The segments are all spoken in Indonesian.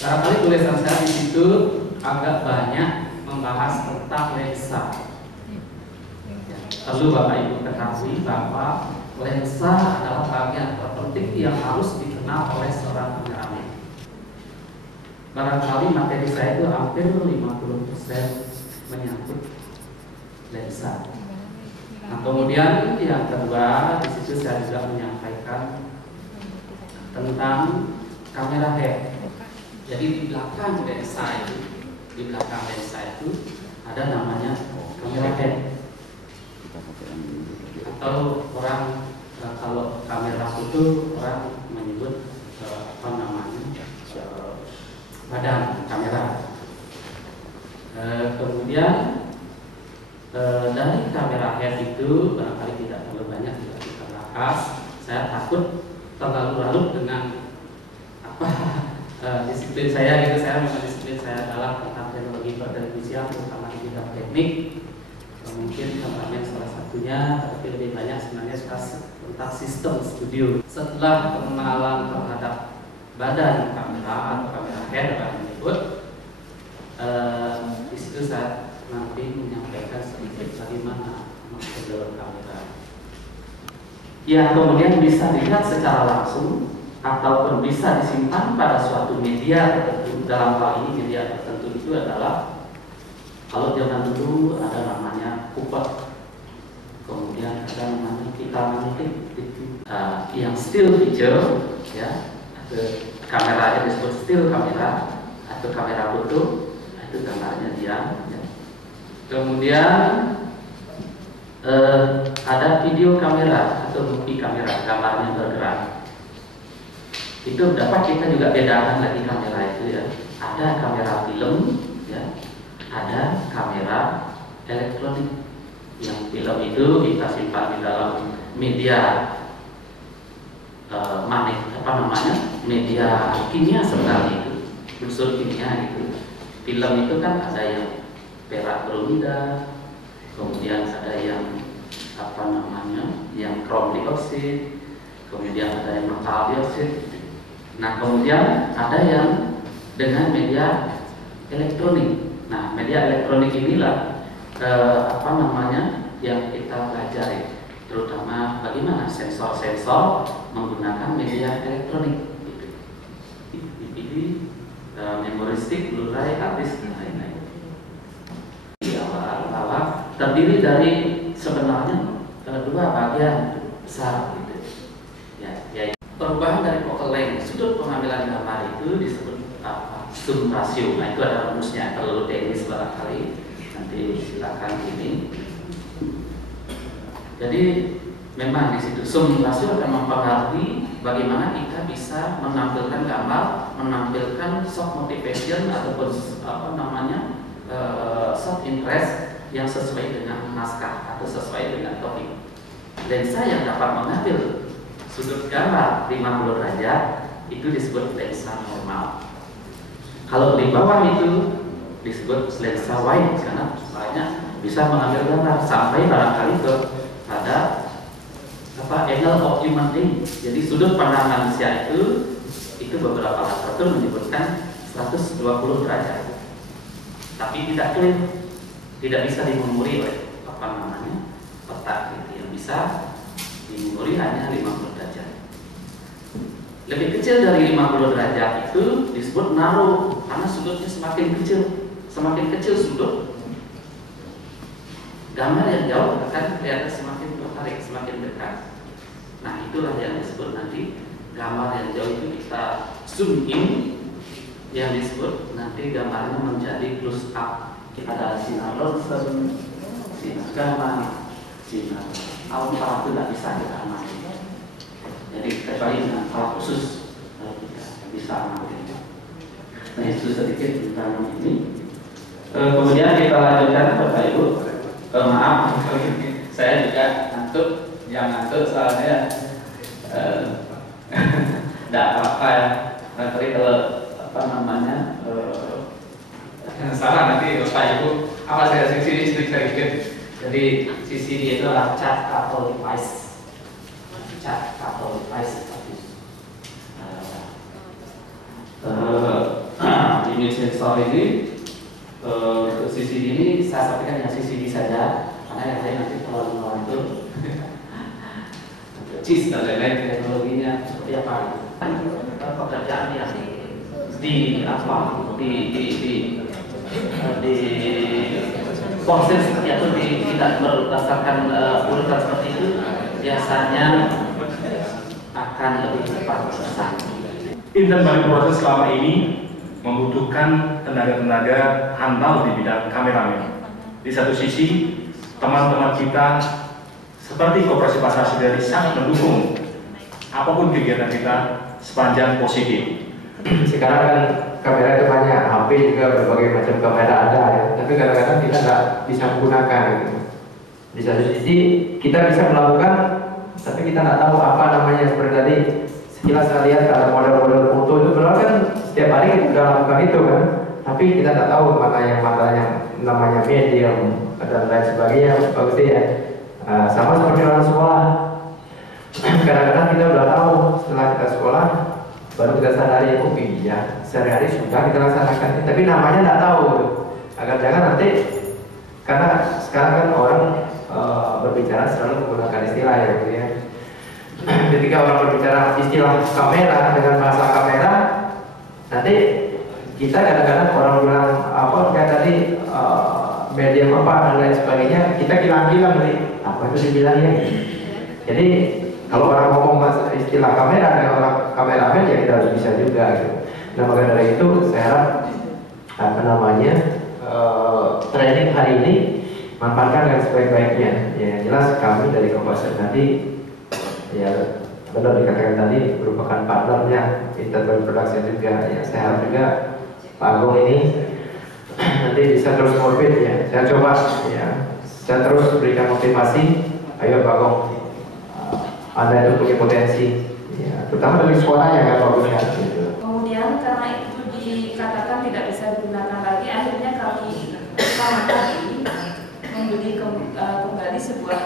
Barangkali tulisan saya di situ agak banyak membahas tentang lensa. Perlu Bapak Ibu ketahui bahwa lensa adalah bagian terpenting yang harus dikenal oleh seorang kameramen. Barangkali materi saya itu hampir 50% menyangkut lensa. Nah, kemudian yang kedua di situ saya juga menyampaikan tentang kamera head. Jadi di belakang lensa itu ada namanya kamera head. Atau orang kalau kamera foto orang menyebut badan kamera. Kemudian dari kamera head itu barangkali tidak terlalu banyak juga kita bahas. Saya takut terlalu larut dengan disiplin saya gitu. Saya memang disiplin saya adalah tentang teknologi pertelevisian terutama di bidang teknik. Mungkin contohnya salah satunya, tapi lebih banyak sebenarnya tentang sistem studio. Setelah pengenalan terhadap badan kamera atau kamera head yang menyebut, di situ saya nanti menyampaikan sedikit bagaimana metode kamera yang kemudian bisa dilihat secara langsung ataupun bisa disimpan pada suatu media tertentu. Dalam hal ini media tertentu itu adalah kalau zaman dulu ada namanya kupot, kemudian ada namanya kita yang still picture, ya, atau kameranya disebut still kamera atau kamera foto, itu gambarnya dia. Ya. Kemudian ada video kamera atau movie kamera, gambarnya bergerak. Itu dapat kita juga bedakan lagi kamera itu ya. Ada kamera film, ya. Ada kamera elektronik. Yang film itu kita simpan di dalam media media kimia sekali itu, unsur kimia gitu. Film itu kan ada yang perak bromida, kemudian ada yang yang krom dioksid, kemudian ada yang metal dioksid. Nah, kemudian ada yang dengan media elektronik. Nah, media elektronik inilah yang kita pelajari, terutama bagaimana sensor-sensor menggunakan media elektronik, DVD, memori stick, Blu-ray, hard disk, dan lain-lain. Di awal-awal terdiri dari sebenarnya dua bagian besar, gitu. Ya, yaitu perubahan dari focal length, sudut pengambilan gambar itu disebut zoom ratio. Nah, itu ada rumusnya, terlalu teknis barangkali. Nanti silakan ini. Jadi memang di situ zoom ratio akan mempengaruhi bagaimana kita bisa menampilkan gambar, menampilkan shot motivation ataupun shot interest yang sesuai dengan naskah atau sesuai dengan topik. Lensa yang dapat mengambil sudut gambar 50 derajat itu disebut lensa normal. Kalau di bawah itu disebut lensa wide karena banyak bisa mengambil gambar sampai barangkali pada angle of human being. Jadi sudut pandang manusia itu beberapa literatur menyebutkan 120 derajat. Tapi tidak clear, tidak bisa dimumuri oleh peta gitu. Yang bisa dimumuri hanya 50 derajat. Lebih kecil dari 50 derajat itu disebut narrow karena sudutnya semakin kecil sudut, gambar yang jauh akan kelihatan semakin tertarik, semakin dekat. Nah, itulah yang disebut nanti gambar yang jauh itu kita zoom in, yang disebut nanti gambarnya menjadi close up. Ada sinar ronsen, sinar gamma, sinar alfa itu tidak bisa kita amati. Jadi kecuali dengan alat khusus kita bisa amati. Nah, itu sedikit tentang ini. Kemudian kita lanjutkan Bapak Ibu. Maaf, saya juga ngantuk, soalnya tidak apa-apa ya. Nanti kalau salah nanti Bapak Ibu apa saya sini sedikit. Jadi CCD itu adalah chat couple device. Chat couple device unit sensor ini untuk sisi ini saya sampaikan yang CCD saja, karena yang lain nanti kalau itu CIS dan lain-lain teknologinya seperti apa pekerjaan yang di apa di proses atau tidak berdasarkan urutan seperti itu biasanya akan lebih cepat selesai. Intan Bali proses selama ini membutuhkan tenaga-tenaga handal di bidang kameramen. Di satu sisi, teman-teman kita seperti Koperasi Pasar Sendiri sangat mendukung apapun kegiatan kita sepanjang positif. Sekarang kan kamera itu banyak, HP juga berbagai macam kamera ada ya. Tapi kadang-kadang kita nggak bisa menggunakan gitu. Di satu sisi kita bisa melakukan, tapi kita nggak tahu apa namanya. Seperti tadi sekilas saya lihat ada model-model foto itu, padahal kan setiap hari kita sudah lakukan itu kan. Tapi kita nggak tahu mana yang namanya medium dan lain sebagainya. Bagus ya. Sama seperti orang sekolah. Kadang-kadang kita udah tahu setelah kita sekolah baru kita sadari, oh iya sehari-hari sudah kita laksanakan, tapi namanya nggak tahu. Agar jangan nanti, karena sekarang kan orang berbicara selalu menggunakan istilah ya, gitu ya. Ketika orang berbicara istilah kamera dengan bahasa kamera, nanti kita kadang-kadang orang bilang apa kayak tadi media apa dan lain sebagainya, kita hilang-hilang nih apa itu dibilangnya. Jadi kalau orang ngomong istilah kamera dengan orang kameramen ya kita harus bisa juga gitu. Nah maka dari itu saya harap apa namanya training hari ini manfaatkan dengan sebaik-baiknya. Ya jelas kami dari Koperasi tadi ya benar dikatakan tadi merupakan partnernya Intan Bali Production juga. Ya saya harap juga Pak Agung ini nanti bisa terus morbid ya. Saya coba ya, saya terus berikan motivasi. Ayo Pak Agung, Anda itu punya potensi, ya, terutama dari suaranya kan bagusnya. Gitu. Kemudian karena itu dikatakan tidak bisa digunakan lagi, akhirnya kami pertama kali membeli kembali sebuah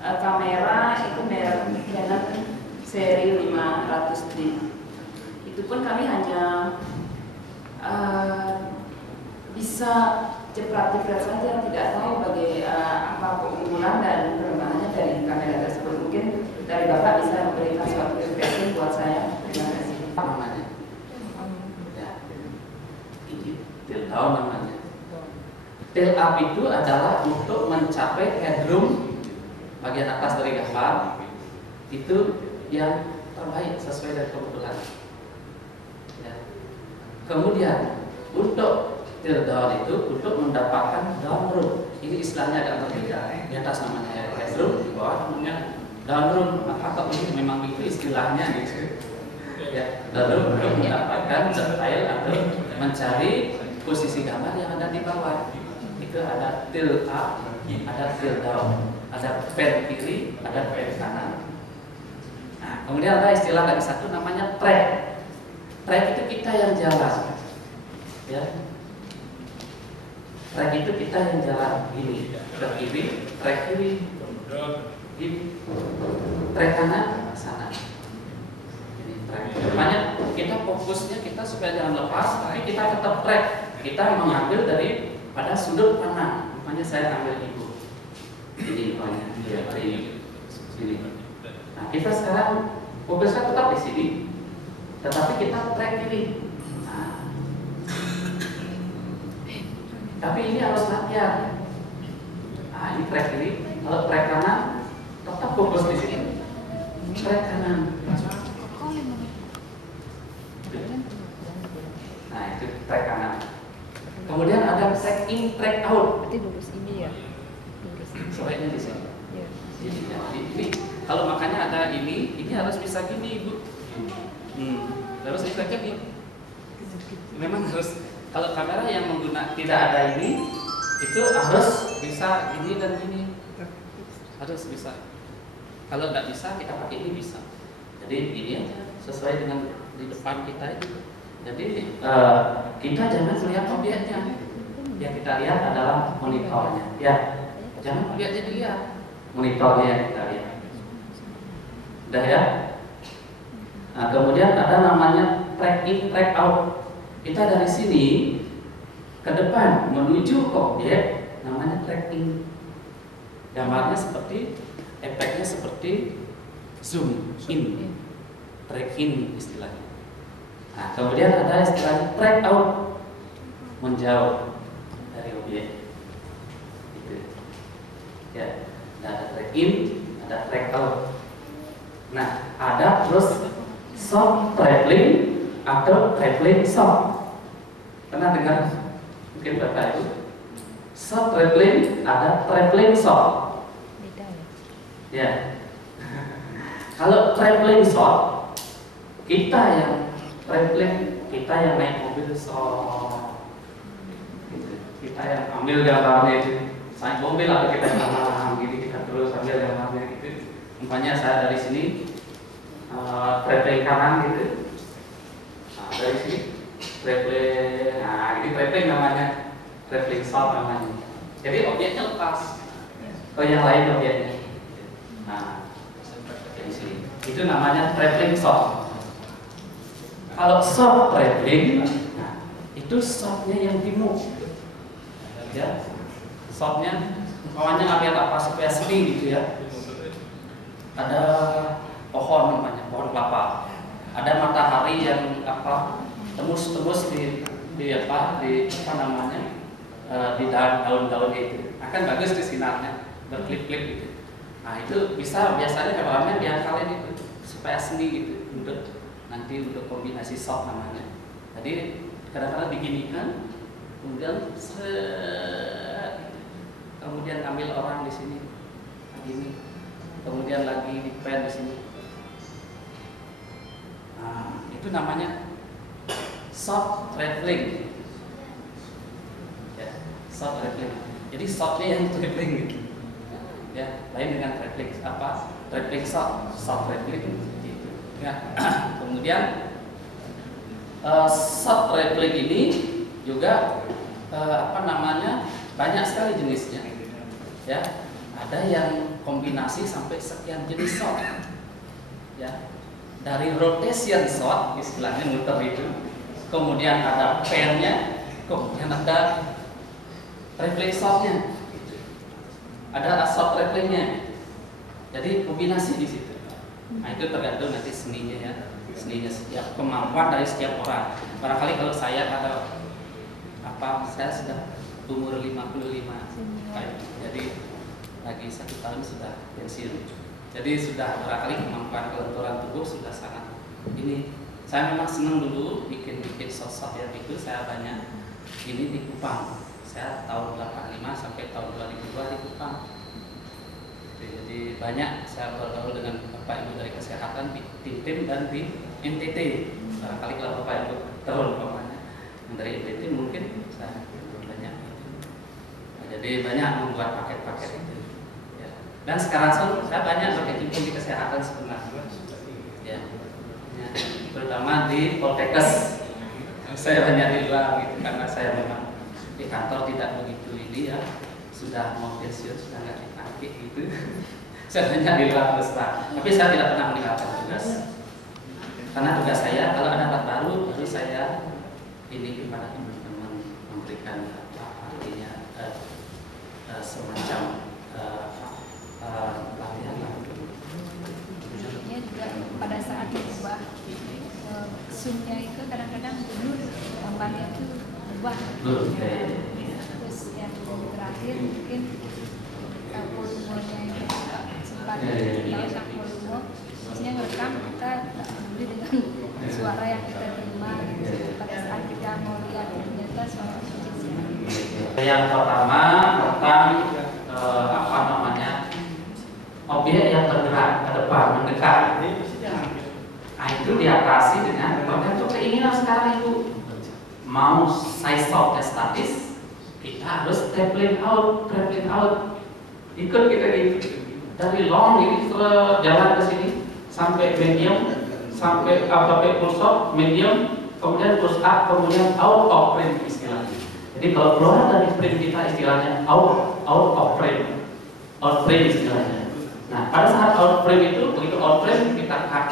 kamera itu merek Canon seri 500D. Itu pun kami hanya bisa jepret-jepret saja, tidak tahu apa keunggulan dan kelemahannya dari kamera tersebut. Mungkin dari Bapak bisa memberikan suatu impresi buat saya. Terima kasih. Apa namanya? Ya, ini tail down namanya. Tail up itu adalah untuk mencapai headroom bagian atas dari gambar itu yang terbaik sesuai dengan kebutuhan. Ya. Kemudian untuk tail down itu untuk mendapatkan down room. Ini istilahnya agak berbeda. Di atas namanya headroom, di bawah namanya down room. Apakah memang itu istilahnya gitu? Ya, lalu untuk mendapatkan detail atau mencari posisi gambar yang ada di bawah. Itu ada tilt up, ada tilt down, ada pen kiri, ada pen kanan. Nah, kemudian ada istilah lagi satu namanya track. Track itu kita yang jalan, ya. Track itu kita yang jalan gini, ke kiri, track kiri, gini, track kanan, sana. Ini track. Makanya kita fokusnya kita supaya jangan lepas, tapi kita tetap track. Kita mengambil dari pada sudut pandang. Makanya saya ambil ibu. Ini banyak ya, dari sini. Nah, kita sekarang fokusnya tetap di sini, tetapi kita track kiri. Tapi ini harus latihan. Nah, ini track kiri. Kalau track kanan, tetap fokus di sini. Track kanan. Nah, itu track kanan. Kemudian ada track in, track out. Berarti lurus ini ya. Sebaiknya di sini. Ini kalau makanya ada ini harus bisa gini, Ibu. Harus bisa gini. Memang harus. Kalau kamera yang menggunakan tidak ada ini, itu harus bisa ini dan ini, harus bisa. Kalau nggak bisa, kita pakai ini bisa. Jadi ini aja sesuai dengan di depan kita itu. Jadi kita jangan melihat obyeknya, yang kita lihat adalah monitornya. Ya, jangan obyeknya dilihat, monitornya yang kita lihat. Udah ya. Nah, kemudian ada namanya track in, track out. kita dari sini ke depan menuju ke objek namanya tracking. Gambarnya seperti, efeknya seperti zoom in, track in istilahnya. Nah, kemudian ada istilahnya track out, menjauh dari objek. Gitu. Ya, ada track in, ada track out. Nah, ada terus soft traveling atau traveling soft. Pernah dengar? Mungkin Bapak Ibu. Soft traveling, ada traveling soft. Ya. Kalau traveling soft, kita yang traveling, kita yang naik mobil soft. Gitu. Kita yang ambil gambarnya itu, naik mobil atau kita jalan gini, kita terus ambil gambarnya gitu. Umpamanya saya dari sini traveling kanan gitu. Nah, dari sini traveling, nah ini traveling namanya, traveling soft namanya. Jadi objeknya lepas ke yang lain objeknya. Nah, dari sini itu namanya traveling soft. Kalau soft traveling, nah, itu softnya yang timur, ya. Softnya, umpamanya ngambil apa supaya seni gitu ya. Ada pohon namanya, pohon kelapa. Ada matahari yang apa tembus di apa namanya di daun-daun itu. Akan bagus di sinarnya, berklip-klip gitu. Nah itu bisa biasanya kameramen diakalin itu supaya seni gitu untuk nanti untuk kombinasi soft namanya. Jadi kadang-kadang diginikan, kemudian kemudian ambil orang di sini, begini, kemudian lagi di pen di sini. Nah, itu namanya soft traveling. Ya, soft traveling. Jadi softnya yang traveling gitu. Ya, lain dengan traveling apa? Traveling soft traveling gitu. Ya. Kemudian soft traveling ini juga apa namanya? Banyak sekali jenisnya. Ya, ada yang kombinasi sampai sekian jenis shot. Ya, dari rotation shot istilahnya muter itu, kemudian ada pennya, kemudian ada reflex shotnya, ada shot travelingnya. Jadi kombinasi di situ. Nah itu tergantung nanti seninya ya, seninya setiap kemampuan dari setiap orang. Barangkali kalau saya atau apa, saya sudah umur 55, jadi lagi 1 tahun sudah pensiun. Jadi sudah barangkali kemampuan kelenturan tubuh sudah sangat ini. Saya memang senang dulu bikin sosok ya itu. Saya banyak ini di Kupang. Saya tahun 85 sampai tahun 2002 di Kupang. Jadi banyak saya bergaul dengan Bapak Ibu dari kesehatan di tim dan di NTT. Barangkali kalau Bapak Ibu turun pokoknya yang dari NTT mungkin saya banyak. Nah, jadi banyak membuat paket-paket itu. Ya. Dan sekarang saya banyak berkecimpung di kesehatan sebenarnya. Ya. Ya. Terutama di Poltekkes. Saya banyak di luar gitu karena saya memang di kantor tidak begitu ini ya. Sudah mau pensiun, sudah nggak dipakai gitu. Saya banyak di luar terus terang. Tapi saya tidak pernah meninggalkan tugas. Karena tugas saya kalau ada alat baru saya ini kepada teman-teman memberikan artinya semacam latihan. Ya juga pada saat diubah zoomnya itu kadang-kadang dulu gambarnya itu berubah. Terus yang terakhir mungkin volumenya itu juga sempat dinaikkan volume. Maksudnya ngerekam kita tidak peduli dengan suara yang kita terima. Pada saat kita mau lihat ternyata suara kecil. Yang pertama tentang apa namanya objek yang bergerak ke depan mendekat. Nah itu diatasi dengan tergantung keinginan sekarang itu. Mau size softnya statis, kita harus traveling out. Ikut kita gitu dari long ini jalan ke sini sampai medium, sampai full stop, medium, kemudian push up, kemudian out of frame istilahnya. Jadi kalau keluar dari frame kita istilahnya out of frame istilahnya. Nah pada saat out frame itu begitu out frame kita cut